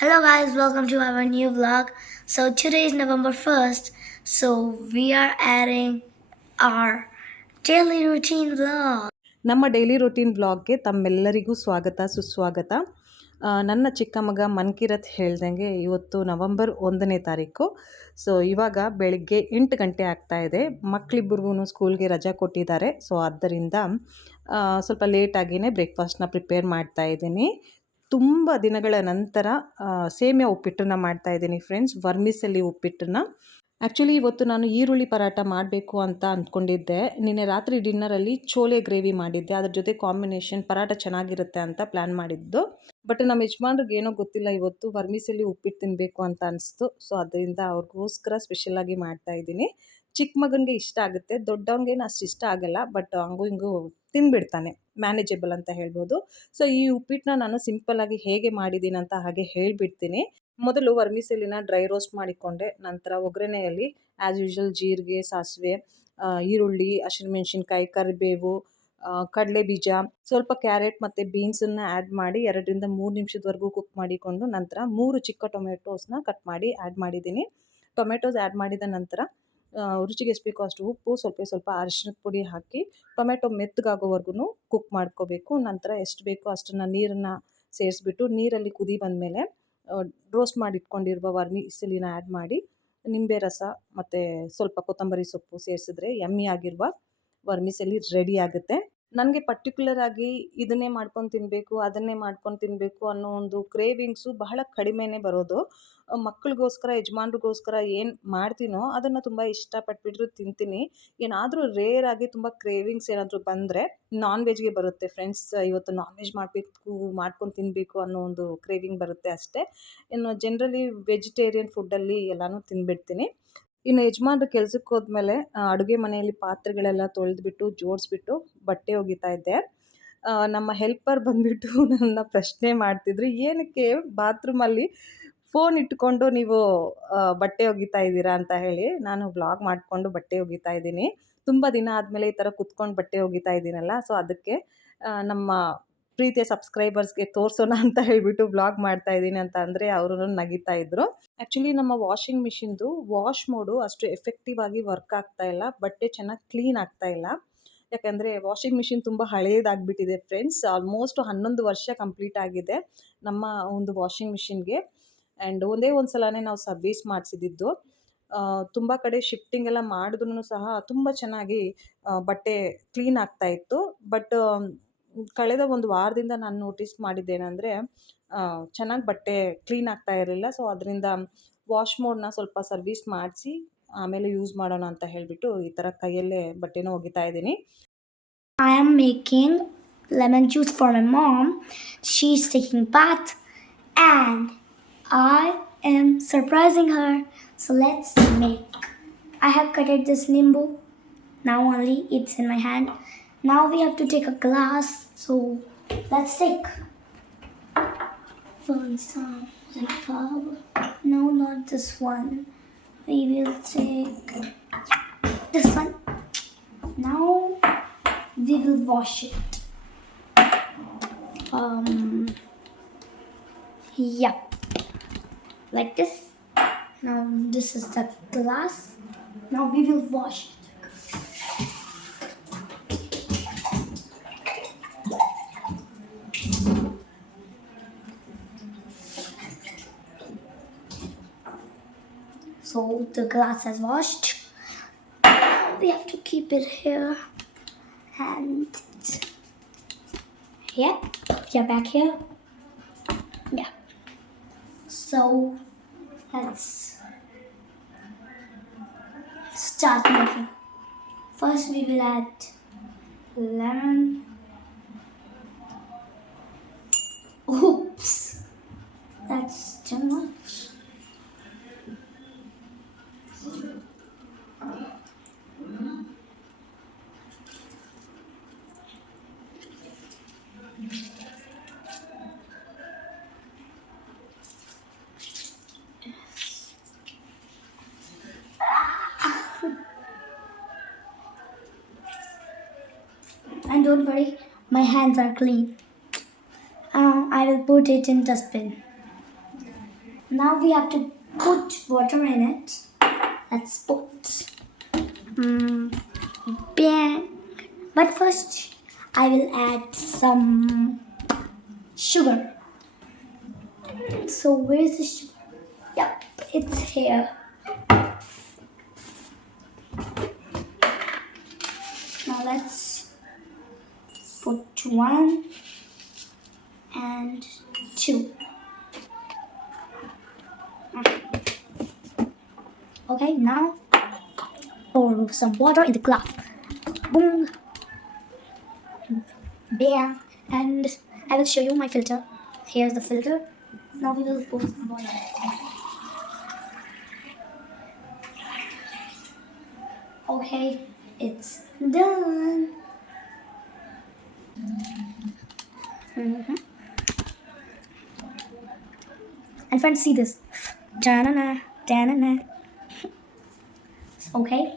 Hello guys, welcome to our new vlog. So today is November 1st, so we are adding our daily routine vlog. ನಮ್ಮ daily routine ಬ್ಲಾಗ್ಗೆ ತಮ್ಮೆಲ್ಲರಿಗೂ ಸ್ವಾಗತ ಸುಸ್ವಾಗತ. ನನ್ನ ಚಿಕ್ಕ ಮಗ ಮನ್ಕಿರತ್ ಹೇಳ್ದಂಗೆ ಇವತ್ತು ನವಂಬರ್ 1ನೇ ತಾರೀಕು. ಸೊ ಇವಾಗ ಬೆಳಿಗ್ಗೆ 8 ಗಂಟೆ ಆಗ್ತಾ ಇದೆ. ಮಕ್ಕಳಿಬ್ಬರಿಗೂ ಸ್ಕೂಲ್ಗೆ ರಜಾ ಕೊಟ್ಟಿದ್ದಾರೆ. ಸೊ ಆದ್ದರಿಂದ ಸ್ವಲ್ಪ ಲೇಟಾಗಿಯೇ ಬ್ರೇಕ್ಫಾಸ್ಟ್ನ ಪ್ರಿಪೇರ್ ಮಾಡ್ತಾ ಇದ್ದೀನಿ. ತುಂಬ ದಿನಗಳ ನಂತರ ಸೇಮಿಯಾ ಉಪ್ಪಿಟ್ಟನ್ನ ಮಾಡ್ತಾ ಇದ್ದೀನಿ ಫ್ರೆಂಡ್ಸ್, ವರ್ಮಿಸೆಲ್ಲಿ ಉಪ್ಪಿಟ್ಟನ್ನ. ಆ್ಯಕ್ಚುಲಿ ಇವತ್ತು ನಾನು ಈರುಳ್ಳಿ ಪರಾಟ ಮಾಡಬೇಕು ಅಂತ ಅಂದ್ಕೊಂಡಿದ್ದೆ. ನಿನ್ನೆ ರಾತ್ರಿ ಡಿನ್ನರಲ್ಲಿ ಚೋಲೆ ಗ್ರೇವಿ ಮಾಡಿದ್ದೆ, ಅದ್ರ ಜೊತೆ ಕಾಂಬಿನೇಷನ್ ಪರಾಟ ಚೆನ್ನಾಗಿರುತ್ತೆ ಅಂತ ಪ್ಲ್ಯಾನ್ ಮಾಡಿದ್ದು. ಬಟ್ ನಮ್ಮ ಯಜಮಾನ್ರಿಗೆ ಏನೋ ಗೊತ್ತಿಲ್ಲ, ಇವತ್ತು ವರ್ಮಿಸೆಲ್ಲಿ ಉಪ್ಪಿಟ್ಟು ತಿನ್ನಬೇಕು ಅಂತ ಅನಿಸ್ತು. ಸೊ ಅದರಿಂದ ಅವ್ರಿಗೋಸ್ಕರ ಸ್ಪೆಷಲಾಗಿ ಮಾಡ್ತಾ ಇದ್ದೀನಿ. ಚಿಕ್ಕ ಮಗನಿಗೆ ಇಷ್ಟ ಆಗುತ್ತೆ, ದೊಡ್ಡವನಿಗೇನು ಅಷ್ಟು ಇಷ್ಟ ಆಗಲ್ಲ, ಬಟ್ ಹಂಗೂ ಹಿಂಗೂ ತಿಂದುಬಿಡ್ತಾನೆ, ಮ್ಯಾನೇಜಬಲ್ ಅಂತ ಹೇಳ್ಬೋದು. ಸೊ ಈ ಉಪ್ಪಿಟ್ಟನ್ನ ನಾನು ಸಿಂಪಲ್ಲಾಗಿ ಹೇಗೆ ಮಾಡಿದ್ದೀನಿ ಅಂತ ಹಾಗೆ ಹೇಳಿಬಿಡ್ತೀನಿ. ಮೊದಲು ವರ್ಮಿಸೆಲ್ಲಿನ ಡ್ರೈ ರೋಸ್ಟ್ ಮಾಡಿಕೊಂಡೆ. ನಂತರ ಒಗ್ಗರಣೆಯಲ್ಲಿ ಆ್ಯಸ್ ಯೂಶುವಲ್ ಜೀರಿಗೆ, ಸಾಸಿವೆ, ಈರುಳ್ಳಿ, ಹಸಿಮೆಣ್ಸಿನ್ಕಾಯಿ, ಕರಿಬೇವು, ಕಡಲೆ ಬೀಜ, ಸ್ವಲ್ಪ ಕ್ಯಾರೆಟ್ ಮತ್ತು ಬೀನ್ಸನ್ನು ಆ್ಯಡ್ ಮಾಡಿ 2ರಿಂದ 3 ನಿಮಿಷದವರೆಗೂ ಕುಕ್ ಮಾಡಿಕೊಂಡು ನಂತರ 3 ಚಿಕ್ಕ ಟೊಮೆಟೋಸ್ನ ಕಟ್ ಮಾಡಿ ಆ್ಯಡ್ ಮಾಡಿದ್ದೀನಿ. ಟೊಮೆಟೋಸ್ ಆ್ಯಡ್ ಮಾಡಿದ ನಂತರ ರುಚಿಗೆ ಎಷ್ಟು ಬೇಕೋ ಅಷ್ಟು ಉಪ್ಪು, ಸ್ವಲ್ಪ ಅರಿಶಿಣದ ಪುಡಿ ಹಾಕಿ ಟೊಮೆಟೊ ಮೆತ್ತಗಾಗೋವರೆಗೂ ಕುಕ್ ಮಾಡ್ಕೋಬೇಕು. ನಂತರ ಎಷ್ಟು ಬೇಕೋ ಅಷ್ಟನ್ನು ನೀರನ್ನು ಸೇರಿಸ್ಬಿಟ್ಟು ನೀರಲ್ಲಿ ಕುದಿ ಬಂದಮೇಲೆ ರೋಸ್ಟ್ ಮಾಡಿ ಇಟ್ಕೊಂಡಿರುವ ವರ್ಮಿಸೆಲ್ಲಿನ ಆ್ಯಡ್ ಮಾಡಿ ನಿಂಬೆ ರಸ ಮತ್ತು ಸ್ವಲ್ಪ ಕೊತ್ತಂಬರಿ ಸೊಪ್ಪು ಸೇರಿಸಿದ್ರೆ ಯಮ್ಮಿ ಆಗಿರುವ ವರ್ಮಿಸೆಲ್ಲಿ ರೆಡಿ ಆಗುತ್ತೆ. ನನಗೆ ಪರ್ಟಿಕ್ಯುಲರ್ ಆಗಿ ಇದನ್ನೇ ಮಾಡ್ಕೊಂಡು ತಿನ್ನಬೇಕು, ಅದನ್ನೇ ಮಾಡ್ಕೊಂಡು ತಿನ್ನಬೇಕು ಅನ್ನೋ ಒಂದು ಕ್ರೇವಿಂಗ್ಸು ಬಹಳ ಕಡಿಮೆನೇ ಬರೋದು. ಮಕ್ಕಳಿಗೋಸ್ಕರ, ಯಜಮಾನ್ರಿಗೋಸ್ಕರ ಏನು ಮಾಡ್ತೀನೋ ಅದನ್ನು ತುಂಬ ಇಷ್ಟಪಟ್ಬಿಟ್ಟು ತಿಂತೀನಿ. ಏನಾದರೂ ರೇರ್ ಆಗಿ ತುಂಬ ಕ್ರೇವಿಂಗ್ಸ್ ಏನಾದರೂ ಬಂದರೆ ನಾನ್ ವೆಜ್ಗೆ ಬರುತ್ತೆ ಫ್ರೆಂಡ್ಸ್. ಇವತ್ತು ನಾನ್ ವೆಜ್ ಮಾಡಬೇಕು, ಮಾಡ್ಕೊಂಡು ತಿನ್ನಬೇಕು ಅನ್ನೋ ಒಂದು ಕ್ರೇವಿಂಗ್ ಬರುತ್ತೆ ಅಷ್ಟೇ. ಇನ್ನು ಜನರಲಿ ವೆಜಿಟೇರಿಯನ್ ಫುಡ್ಡಲ್ಲಿ ಎಲ್ಲನೂ ತಿಂದುಬಿಡ್ತೀನಿ. ಇನ್ನು ಯಜಮಾನ್ರು ಕೆಲ್ಸಕ್ಕೆ ಹೋದ್ಮೇಲೆ ಅಡುಗೆ ಮನೆಯಲ್ಲಿ ಪಾತ್ರೆಗಳೆಲ್ಲ ತೊಳೆದ್ಬಿಟ್ಟು ಜೋಡಿಸ್ಬಿಟ್ಟು ಬಟ್ಟೆ ಒಗಿತಾ ಇದ್ದೆ. ನಮ್ಮ ಹೆಲ್ಪರ್ ಬಂದುಬಿಟ್ಟು ನನ್ನ ಪ್ರಶ್ನೆ ಮಾಡ್ತಿದ್ರು, ಏನಕ್ಕೆ ಬಾತ್ರೂಮಲ್ಲಿ ಫೋನ್ ಇಟ್ಕೊಂಡು ನೀವು ಬಟ್ಟೆ ಒಗಿತಾ ಇದ್ದೀರಾ ಅಂತ ಹೇಳಿ. ನಾನು ವ್ಲಾಗ್ ಮಾಡಿಕೊಂಡು ಬಟ್ಟೆ ಒಗಿತಾ ಇದ್ದೀನಿ. ತುಂಬ ದಿನ ಆದಮೇಲೆ ಈ ಥರ ಕುತ್ಕೊಂಡು ಬಟ್ಟೆ ಒಗಿತಾ ಇದ್ದೀನಲ್ಲ, ಸೊ ಅದಕ್ಕೆ ನಮ್ಮ ಪ್ರೀತಿಯ ಸಬ್ಸ್ಕ್ರೈಬರ್ಸ್ಗೆ ತೋರಿಸೋಣ ಅಂತ ಹೇಳಿಬಿಟ್ಟು ವ್ಲಾಗ್ ಮಾಡ್ತಾ ಇದ್ದೀನಿ ಅಂತ ಅಂದರೆ ಅವರು ನಗಿತಾ ಇದ್ದರು. ಆ್ಯಕ್ಚುಲಿ ನಮ್ಮ ವಾಷಿಂಗ್ ಮಿಷಿನ್ದು ವಾಶ್ ಮೋಡು ಅಷ್ಟು ಎಫೆಕ್ಟಿವ್ ಆಗಿ ವರ್ಕ್ ಆಗ್ತಾ ಇಲ್ಲ, ಬಟ್ಟೆ ಚೆನ್ನಾಗಿ ಕ್ಲೀನ್ ಆಗ್ತಾ ಇಲ್ಲ. ಯಾಕಂದರೆ ವಾಷಿಂಗ್ ಮಿಷಿನ್ ತುಂಬ ಹಳೇದಾಗಿಬಿಟ್ಟಿದೆ ಫ್ರೆಂಡ್ಸ್. ಆಲ್ಮೋಸ್ಟ್ 11 ವರ್ಷ ಕಂಪ್ಲೀಟ್ ಆಗಿದೆ ನಮ್ಮ ಒಂದು ವಾಷಿಂಗ್ ಮಿಷಿನ್ಗೆ. ಆ್ಯಂಡ್ ಒಂದೇ ಒಂದು ಸಲನೇ ನಾವು ಸರ್ವೀಸ್ ಮಾಡಿಸಿದ್ದು. ತುಂಬ ಕಡೆ ಶಿಫ್ಟಿಂಗ್ ಎಲ್ಲ ಮಾಡಿದ್ರೂ ಸಹ ತುಂಬ ಚೆನ್ನಾಗಿ ಬಟ್ಟೆ ಕ್ಲೀನ್ ಆಗ್ತಾಯಿತ್ತು. ಬಟ್ ಕಳೆದ ಒಂದು ವಾರದಿಂದ ನಾನು ನೋಟಿಸ್ ಮಾಡಿದ್ದೇನೆಂದರೆ ಚೆನ್ನಾಗಿ ಬಟ್ಟೆ ಕ್ಲೀನ್ ಆಗ್ತಾ ಇರಲಿಲ್ಲ. ಸೊ ಅದರಿಂದ ವಾಶ್ ಮೋಡನ್ನ ಸ್ವಲ್ಪ ಸರ್ವೀಸ್ ಮಾಡಿಸಿ ಆಮೇಲೆ ಯೂಸ್ ಮಾಡೋಣ ಅಂತ ಹೇಳಿಬಿಟ್ಟು ಈ ಥರ ಕೈಯಲ್ಲೇ ಬಟ್ಟೆನ ಒಗಿತಾ ಇದ್ದೀನಿ. I am making lemon juice for my mom. She's taking bath and I am surprising her. So let's make. I have cutted this nimbu. Now only it's in my hand. Now we have to take a glass. So let's take. First the tub. No, not this one. We will take this one. Now we will wash it. Yeah, like this. Now this is the glass. Now we will wash it. So the glass is washed. We have to keep it here. And yeah, back here. Yeah. So let's start making. First we will add lemon. Oops, that's too much. And don't worry, my hands are clean. I will put it in dustbin. Now we have to put water in it. Let's put bang. But first I will add some sugar. So where's the sugar? Yep, it's here. Now let's put 1 and 2. Okay, now pour some water in the glass. Boom. Bam. And I will show you my filter. Here's the filter. Now we will put some water. Okay, it's done. And friends, see this. Da-na-na, da-na-na. Okay,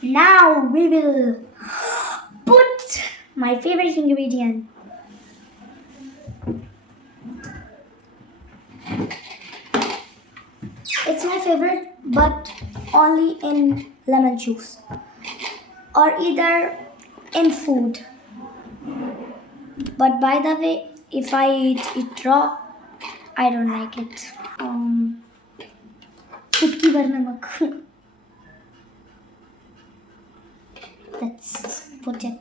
now we will put my favorite ingredient. It's my favorite, but only in lemon juice or either in food. But by the way, if I eat it raw, I don't like it. Chutki bhar namak. Let's put it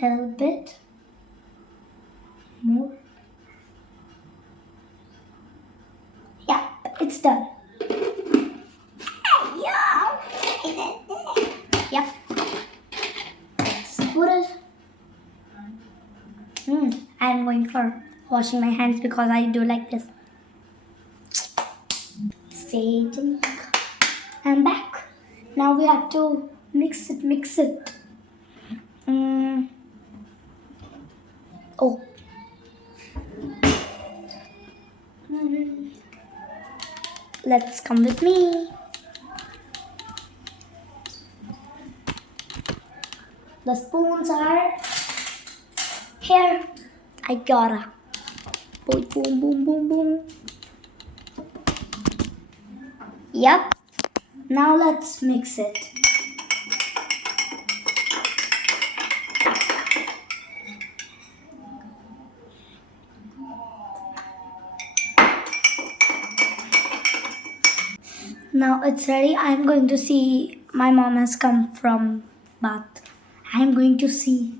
a little bit more. Yeah, it's done. Yep. Let's put it. I'm going for washing my hands because I do like this. Satan. I'm back. Now we have to mix it. Oh. Let's come with me. The spoons are here. I gotta. Boom, boom, boom, boom, boom. Yep. Now let's mix it. Now it's ready. I'm going to see. My mom has come from bath. I'm going to see.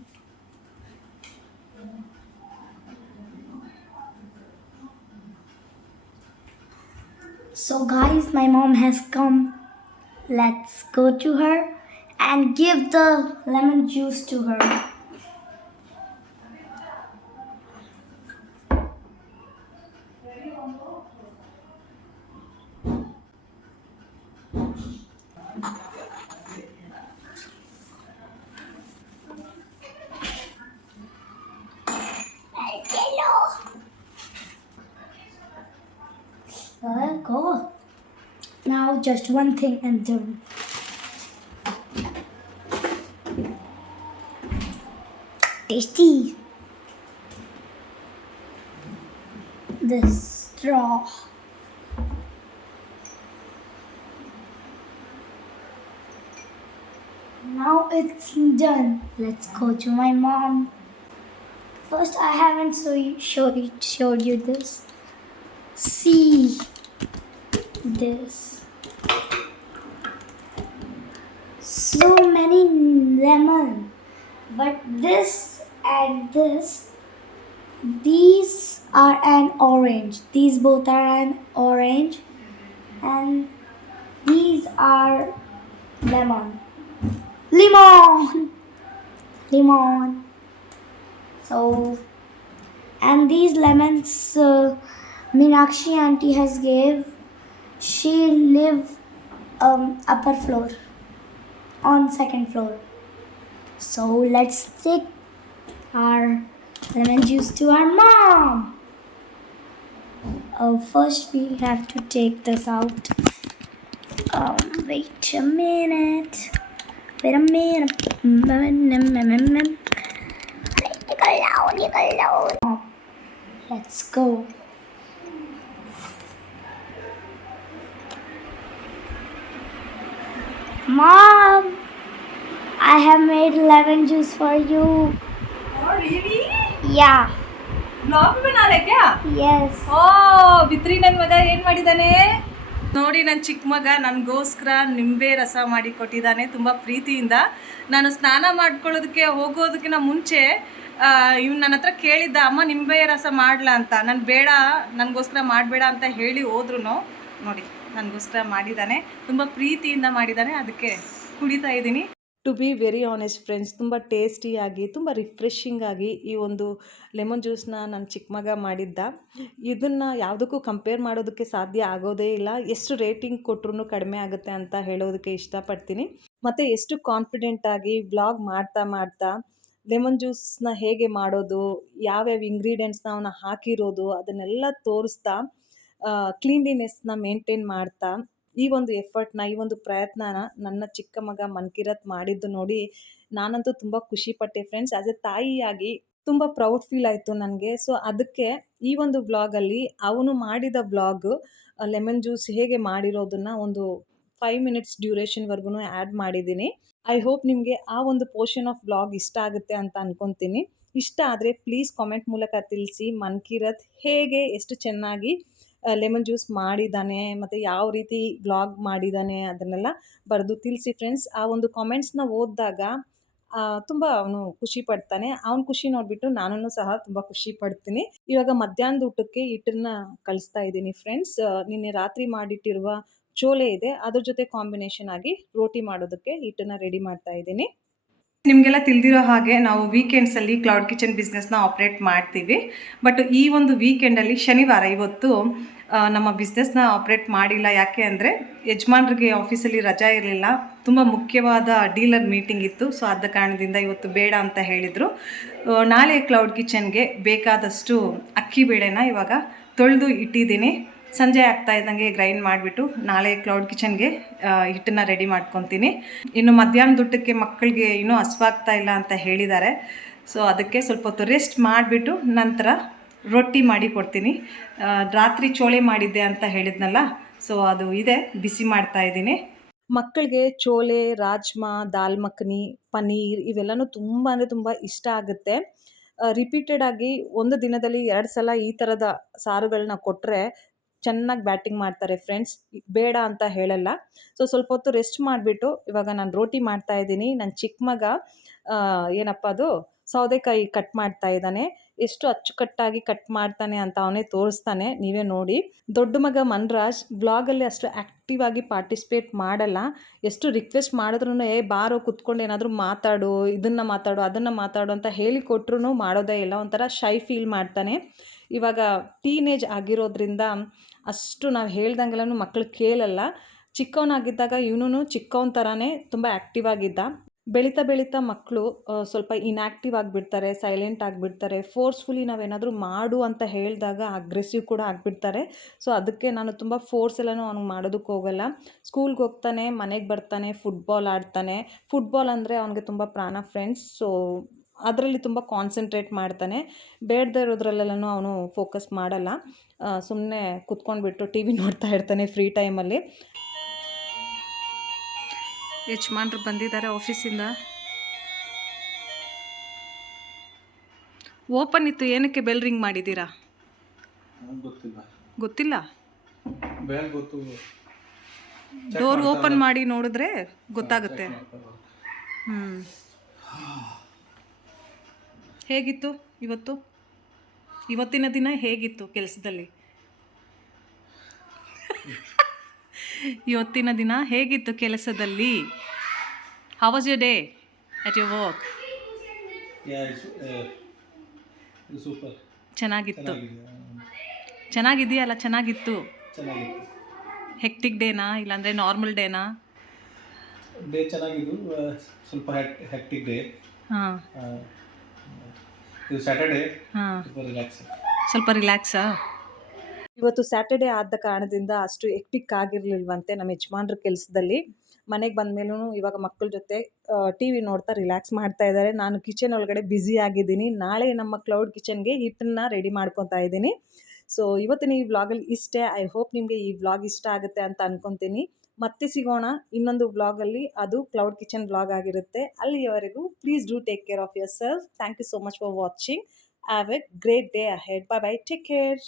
So guys, my mom has come. Let's go to her and give the lemon juice to her. Go. Now just one thing and done. Tasty. This straw. Now it's done. Let's go to my mom. First, I haven't showed you this. See this. So many lemon, but this and this, these are an orange. These both are an orange, and these are lemon. So, and these lemons Meenakshi auntie has gave. She live upper floor, on second floor. So let's take our lemon juice to our mom. First we have to take this out. Wait a minute. Let's go. Mom, I have made lemon juice for you. Oh, really? Yeah. Blog ಬನಾ ರೇ ಕ್ಯಾ? Yes. ಓ ಬಿತ್ರಿ ನನ್ನ ಮಗ ಏನು ಮಾಡಿದ್ದಾನೆ ನೋಡಿ. ನನ್ನ ಚಿಕ್ಕ ಮಗ ನನಗೋಸ್ಕರ ನಿಂಬೆ ರಸ ಮಾಡಿ ಕೊಟ್ಟಿದ್ದಾನೆ ತುಂಬ ಪ್ರೀತಿಯಿಂದ. ನಾನು ಸ್ನಾನ ಮಾಡ್ಕೊಳ್ಳೋದಕ್ಕೆ ಹೋಗೋದಕ್ಕಿಂತ ಮುಂಚೆ ಇವ್ನು ನನ್ನ ಹತ್ರ ಕೇಳಿದ್ದ, ಅಮ್ಮ ನಿಂಬೆ ರಸ ಮಾಡಲಾ ಅಂತ. ನಾನು ಬೇಡ, ನನಗೋಸ್ಕರ ಮಾಡಬೇಡ ಅಂತ ಹೇಳಿ ಹೋದ್ರೂ ನೋಡಿ ನನಗೋಸ್ಕರ ಮಾಡಿದ್ದಾನೆ. ತುಂಬ ಪ್ರೀತಿಯಿಂದ ಮಾಡಿದ್ದಾನೆ, ಅದಕ್ಕೆ ಕುಡಿತಾ ಇದ್ದೀನಿ. To be very honest friends, ತುಂಬ ಟೇಸ್ಟಿಯಾಗಿ ತುಂಬ ರಿಫ್ರೆಶಿಂಗ್ ಆಗಿ ಈ ಒಂದು ಲೆಮನ್ ಜ್ಯೂಸ್ನ ನನ್ನ ಚಿಕ್ಕ ಮಗ ಮಾಡಿದ್ದ. ಇದನ್ನು ಯಾವುದಕ್ಕೂ ಕಂಪೇರ್ ಮಾಡೋದಕ್ಕೆ ಸಾಧ್ಯ ಆಗೋದೇ ಇಲ್ಲ. ಎಷ್ಟು ರೇಟಿಂಗ್ ಕೊಟ್ರೂ ಕಡಿಮೆ ಆಗುತ್ತೆ ಅಂತ ಹೇಳೋದಕ್ಕೆ ಇಷ್ಟಪಡ್ತೀನಿ. ಮತ್ತು ಎಷ್ಟು ಕಾನ್ಫಿಡೆಂಟಾಗಿ ವ್ಲಾಗ್ ಮಾಡ್ತಾ ಮಾಡ್ತಾ ಲೆಮನ್ ಜ್ಯೂಸ್ನ ಹೇಗೆ ಮಾಡೋದು, ಯಾವ್ಯಾವ ಇಂಗ್ರೀಡಿಯೆಂಟ್ಸ್ನ ಅವನ್ನ ಹಾಕಿರೋದು ಅದನ್ನೆಲ್ಲ ತೋರಿಸ್ತಾ, ಕ್ಲೀನ್ಲಿನೆಸ್ನ ಮೇಂಟೈನ್ ಮಾಡ್ತಾ ಈ ಒಂದು ಎಫರ್ಟ್ನ, ಈ ಒಂದು ಪ್ರಯತ್ನನ ನನ್ನ ಚಿಕ್ಕ ಮಗ ಮನ್ಕಿರತ್ ಮಾಡಿದ್ದು ನೋಡಿ ನಾನಂತೂ ತುಂಬ ಖುಷಿಪಟ್ಟೆ ಫ್ರೆಂಡ್ಸ್. ಆ್ಯಸ್ ಎ ತಾಯಿಯಾಗಿ ತುಂಬ ಪ್ರೌಡ್ ಫೀಲ್ ಆಯಿತು ನನಗೆ. ಸೊ ಅದಕ್ಕೆ ಈ ಒಂದು ವ್ಲಾಗಲ್ಲಿ ಅವನು ಮಾಡಿದ ವ್ಲಾಗ್ ಲೆಮನ್ ಜ್ಯೂಸ್ ಹೇಗೆ ಮಾಡಿರೋದನ್ನು ಒಂದು 5 ಮಿನಿಟ್ಸ್ ಡ್ಯೂರೇಷನ್ವರೆಗೂ ಆ್ಯಡ್ ಮಾಡಿದ್ದೀನಿ. ಐ ಹೋಪ್ ನಿಮಗೆ ಆ ಒಂದು ಪೋರ್ಷನ್ ಆಫ್ ವ್ಲಾಗ್ ಇಷ್ಟ ಆಗುತ್ತೆ ಅಂತ ಅಂದ್ಕೊತೀನಿ. ಇಷ್ಟ ಆದರೆ ಪ್ಲೀಸ್ ಕಾಮೆಂಟ್ ಮೂಲಕ ತಿಳಿಸಿ, ಮನ್ಕಿರತ್ ಹೇಗೆ ಎಷ್ಟು ಚೆನ್ನಾಗಿ ಲೆಮನ್ ಜ್ಯೂಸ್ ಮಾಡಿದ್ದಾನೆ ಮತ್ತು ಯಾವ ರೀತಿ ವ್ಲಾಗ್ ಮಾಡಿದ್ದಾನೆ ಅದನ್ನೆಲ್ಲ ಬರೆದು ತಿಳಿಸಿ ಫ್ರೆಂಡ್ಸ್. ಆ ಒಂದು ಕಾಮೆಂಟ್ಸ್ನ ಓದಿದಾಗ ತುಂಬ ಅವನು ಖುಷಿ ಪಡ್ತಾನೆ. ಅವ್ನ ಖುಷಿ ನೋಡಿಬಿಟ್ಟು ನಾನು ಸಹ ತುಂಬ ಖುಷಿ ಪಡ್ತೀನಿ. ಇವಾಗ ಮಧ್ಯಾಹ್ನದ ಊಟಕ್ಕೆ ಹಿಟ್ಟನ್ನು ಕಳಿಸ್ತಾ ಇದ್ದೀನಿ ಫ್ರೆಂಡ್ಸ್. ನಿನ್ನೆ ರಾತ್ರಿ ಮಾಡಿಟ್ಟಿರುವ ಚೋಲೆ ಇದೆ, ಅದ್ರ ಜೊತೆ ಕಾಂಬಿನೇಷನ್ ಆಗಿ ರೋಟಿ ಮಾಡೋದಕ್ಕೆ ಹಿಟ್ಟನ್ನು ರೆಡಿ ಮಾಡ್ತಾ ಇದ್ದೀನಿ. ನಿಮಗೆಲ್ಲ ತಿಳಿದಿರೋ ಹಾಗೆ ನಾವು ವೀಕೆಂಡ್ಸಲ್ಲಿ ಕ್ಲೌಡ್ ಕಿಚನ್ ಬಿಸ್ನೆಸ್ನ ಆಪ್ರೇಟ್ ಮಾಡ್ತೀವಿ. ಬಟ್ ಈ ಒಂದು ವೀಕೆಂಡಲ್ಲಿ ಶನಿವಾರ ಇವತ್ತು ನಮ್ಮ ಬಿಸ್ನೆಸ್ನ ಆಪ್ರೇಟ್ ಮಾಡಿಲ್ಲ. ಯಾಕೆ ಅಂದರೆ ಯಜಮಾನ್ರಿಗೆ ಆಫೀಸಲ್ಲಿ ರಜಾ ಇರಲಿಲ್ಲ, ತುಂಬ ಮುಖ್ಯವಾದ ಡೀಲರ್ ಮೀಟಿಂಗ್ ಇತ್ತು. ಸೊ ಆದ ಕಾರಣದಿಂದ ಇವತ್ತು ಬೇಡ ಅಂತ ಹೇಳಿದರು. ನಾಳೆ ಕ್ಲೌಡ್ ಕಿಚನ್ಗೆ ಬೇಕಾದಷ್ಟು ಅಕ್ಕಿ ಬೇಳೆನ ಇವಾಗ ತೊಳೆದು ಇಟ್ಟಿದ್ದೀನಿ. ಸಂಜೆ ಆಗ್ತಾ ಇದ್ದಂಗೆ ಗ್ರೈಂಡ್ ಮಾಡಿಬಿಟ್ಟು ನಾಳೆ ಕ್ಲೌಡ್ ಕಿಚನ್ಗೆ ಹಿಟ್ಟನ್ನು ರೆಡಿ ಮಾಡ್ಕೊತೀನಿ. ಇನ್ನು ಮಧ್ಯಾಹ್ನದ ಊಟಕ್ಕೆ ಮಕ್ಕಳಿಗೆ ಇನ್ನೂ ಹಸ್ವಾಗ್ತಾ ಇಲ್ಲ ಅಂತ ಹೇಳಿದ್ದಾರೆ. ಸೊ ಅದಕ್ಕೆ ಸ್ವಲ್ಪ ಹೊತ್ತು ರೆಸ್ಟ್ ಮಾಡಿಬಿಟ್ಟು ನಂತರ ರೊಟ್ಟಿ ಮಾಡಿ ಕೊಡ್ತೀನಿ. ರಾತ್ರಿ ಚೋಳೆ ಮಾಡಿದ್ದೆ ಅಂತ ಹೇಳಿದ್ನಲ್ಲ, ಸೊ ಅದು ಇದೆ, ಬಿಸಿ ಮಾಡ್ತಾ ಇದ್ದೀನಿ. ಮಕ್ಕಳಿಗೆ ಚೋಲೆ, ರಾಜ್ಮಾ, ದಾಲ್ ಮಖನಿ, ಪನ್ನೀರ್ ಇವೆಲ್ಲನೂ ತುಂಬ ಅಂದರೆ ತುಂಬ ಇಷ್ಟ ಆಗುತ್ತೆ. ರಿಪೀಟೆಡ್ ಆಗಿ ಒಂದು ದಿನದಲ್ಲಿ 2 ಸಲ ಈ ಥರದ ಸಾರುಗಳನ್ನ ಕೊಟ್ಟರೆ ಚೆನ್ನಾಗಿ ಬ್ಯಾಟಿಂಗ್ ಮಾಡ್ತಾರೆ ಫ್ರೆಂಡ್ಸ್. ಬೇಡ ಅಂತ ಹೇಳಲ್ಲ. ಸೊ ಸ್ವಲ್ಪ ಹೊತ್ತು ರೆಸ್ಟ್ ಮಾಡಿಬಿಟ್ಟು ಇವಾಗ ನಾನು ರೋಟಿ ಮಾಡ್ತಾ ಇದ್ದೀನಿ. ನನ್ನ ಚಿಕ್ಕ ಮಗ ಏನಪ್ಪ ಅದು ಸೌದೆಕಾಯಿ ಕಟ್ ಮಾಡ್ತಾ ಇದ್ದಾನೆ. ಎಷ್ಟು ಅಚ್ಚುಕಟ್ಟಾಗಿ ಕಟ್ ಮಾಡ್ತಾನೆ ಅಂತ ಅವನೇ ತೋರಿಸ್ತಾನೆ, ನೀವೇ ನೋಡಿ. ದೊಡ್ಡ ಮಗ ಮನ್ರಾಜ್ ವ್ಲಾಗಲ್ಲಿ ಅಷ್ಟು ಆ್ಯಕ್ಟಿವ್ ಆಗಿ ಪಾರ್ಟಿಸಿಪೇಟ್ ಮಾಡಲ್ಲ. ಎಷ್ಟು ರಿಕ್ವೆಸ್ಟ್ ಮಾಡಿದ್ರೂ ಬಾರೋ ಕುತ್ಕೊಂಡು ಏನಾದರೂ ಮಾತಾಡು, ಇದನ್ನು ಮಾತಾಡು, ಅದನ್ನು ಮಾತಾಡು ಅಂತ ಹೇಳಿಕೊಟ್ರು ಮಾಡೋದೇ ಇಲ್ಲ. ಒಂಥರ ಶೈ ಫೀಲ್ ಮಾಡ್ತಾನೆ. ಇವಾಗ ಟೀನೇಜ್ ಆಗಿರೋದ್ರಿಂದ ಅಷ್ಟು ನಾವು ಹೇಳ್ದಂಗೆಲ್ಲನೂ ಮಕ್ಕಳು ಕೇಳಲ್ಲ. ಚಿಕ್ಕವನಾಗಿದ್ದಾಗ ಇವನು ಚಿಕ್ಕವನ ಥರನೇ ತುಂಬ ಆ್ಯಕ್ಟಿವ್ ಆಗಿದ್ದ. ಬೆಳೀತಾ ಬೆಳೀತಾ ಮಕ್ಕಳು ಸ್ವಲ್ಪ ಇನ್ಯಾಕ್ಟಿವ್ ಆಗಿಬಿಡ್ತಾರೆ, ಸೈಲೆಂಟ್ ಆಗಿಬಿಡ್ತಾರೆ. ಫೋರ್ಸ್ಫುಲಿ ನಾವೇನಾದರೂ ಮಾಡು ಅಂತ ಹೇಳಿದಾಗ ಅಗ್ರೆಸಿವ್ ಕೂಡ ಆಗಿಬಿಡ್ತಾರೆ. ಸೊ ಅದಕ್ಕೆ ನಾನು ತುಂಬ ಫೋರ್ಸ್ ಎಲ್ಲನೂ ಅವ್ನಿಗೆ ಮಾಡೋದಕ್ಕೆ ಹೋಗಲ್ಲ. ಸ್ಕೂಲ್ಗೆ ಹೋಗ್ತಾನೆ, ಮನೆಗೆ ಬರ್ತಾನೆ, ಫುಟ್ಬಾಲ್ ಆಡ್ತಾನೆ. ಫುಟ್ಬಾಲ್ ಅಂದರೆ ಅವನಿಗೆ ತುಂಬ ಪ್ರಾಣ ಫ್ರೆಂಡ್ಸ್. ಸೊ ಅದರಲ್ಲಿ ತುಂಬ ಕಾನ್ಸಂಟ್ರೇಟ್ ಮಾಡ್ತಾನೆ. ಬೇಡದೇ ಇರೋದ್ರಲ್ಲೆಲ್ಲನೂ ಅವನು ಫೋಕಸ್ ಮಾಡಲ್ಲ. ಸುಮ್ಮನೆ ಕುತ್ಕೊಂಡ್ಬಿಟ್ಟು ಟಿ ವಿ ನೋಡ್ತಾ ಇರ್ತಾನೆ ಫ್ರೀ ಟೈಮಲ್ಲಿ. ಯಜಮಾನ್ರು ಬಂದಿದ್ದಾರೆ ಆಫೀಸಿಂದ. ಓಪನ್ ಇತ್ತು, ಏನಕ್ಕೆ ಬೆಲ್ ರಿಂಗ್ ಮಾಡಿದ್ದೀರಾ? ಗೊತ್ತಿಲ್ಲ. ಡೋರ್ ಓಪನ್ ಮಾಡಿ ನೋಡಿದ್ರೆ ಗೊತ್ತಾಗುತ್ತೆ. ಹೇಗಿತ್ತು ಇವತ್ತಿನ ದಿನ ಹೇಗಿತ್ತು ಕೆಲಸದಲ್ಲಿ? ಇವತ್ತಿನ ದಿನ ಹೇಗಿತ್ತು ಕೆಲಸದಲ್ಲಿ? How was your day at your work? Super, ಚೆನ್ನಾಗಿತ್ತು. ಚೆನ್ನಾಗಿದೆಯಲ್ಲ? ಚೆನ್ನಾಗಿತ್ತು. ಹೆಕ್ಟಿಕ್ ಡೇನಾ ಇಲ್ಲಾಂದರೆ ನಾರ್ಮಲ್ ಡೇನಾ? ಡೇ ಚೆನ್ನಾಗಿದ್ದು, ಸ್ವಲ್ಪ ಹೆಕ್ಟಿಕ್ ಡೇ. ಹಾಂ, ಇದು ಸ್ಯಾಟರ್ಡೇ. ಹಾಂ, ಸ್ವಲ್ಪ ರಿಲ್ಯಾಕ್ಸಾ? ಇವತ್ತು ಸ್ಯಾಟರ್ಡೇ ಆದ ಕಾರಣದಿಂದ ಅಷ್ಟು ಎಕ್ಟಿಕ್ ಆಗಿರಲಿಲ್ವಂತೆ ನಮ್ಮ ಯಜಮಾನ್ರ ಕೆಲಸದಲ್ಲಿ. ಮನೆಗೆ ಬಂದ ಮೇಲೂ ಇವಾಗ ಮಕ್ಕಳ ಜೊತೆ ಟಿ ವಿ ನೋಡ್ತಾ ರಿಲ್ಯಾಕ್ಸ್ ಮಾಡ್ತಾ ಇದ್ದಾರೆ. ನಾನು ಕಿಚನ್ ಒಳಗಡೆ ಬ್ಯುಸಿ ಆಗಿದ್ದೀನಿ. ನಾಳೆ ನಮ್ಮ ಕ್ಲೌಡ್ ಕಿಚನ್ಗೆ ಹಿಟ್ಟನ್ನು ರೆಡಿ ಮಾಡ್ಕೊತಾ ಇದ್ದೀನಿ. ಸೊ ಇವತ್ತಿನ ಈ ವ್ಲಾಗಲ್ಲಿ ಇಷ್ಟೇ. ಐ ಹೋಪ್ ನಿಮಗೆ ಈ ವ್ಲಾಗ್ ಇಷ್ಟ ಆಗುತ್ತೆ ಅಂತ ಅನ್ಕೊತೀನಿ. ಮತ್ತೆ ಸಿಗೋಣ ಇನ್ನೊಂದು ವ್ಲಾಗಲ್ಲಿ, ಅದು ಕ್ಲೌಡ್ ಕಿಚನ್ ವ್ಲಾಗ್ ಆಗಿರುತ್ತೆ. ಅಲ್ಲಿಯವರೆಗೂ please do take care of yourself. Thank you so much for watching. Have a great day ahead. Bye bye, take care.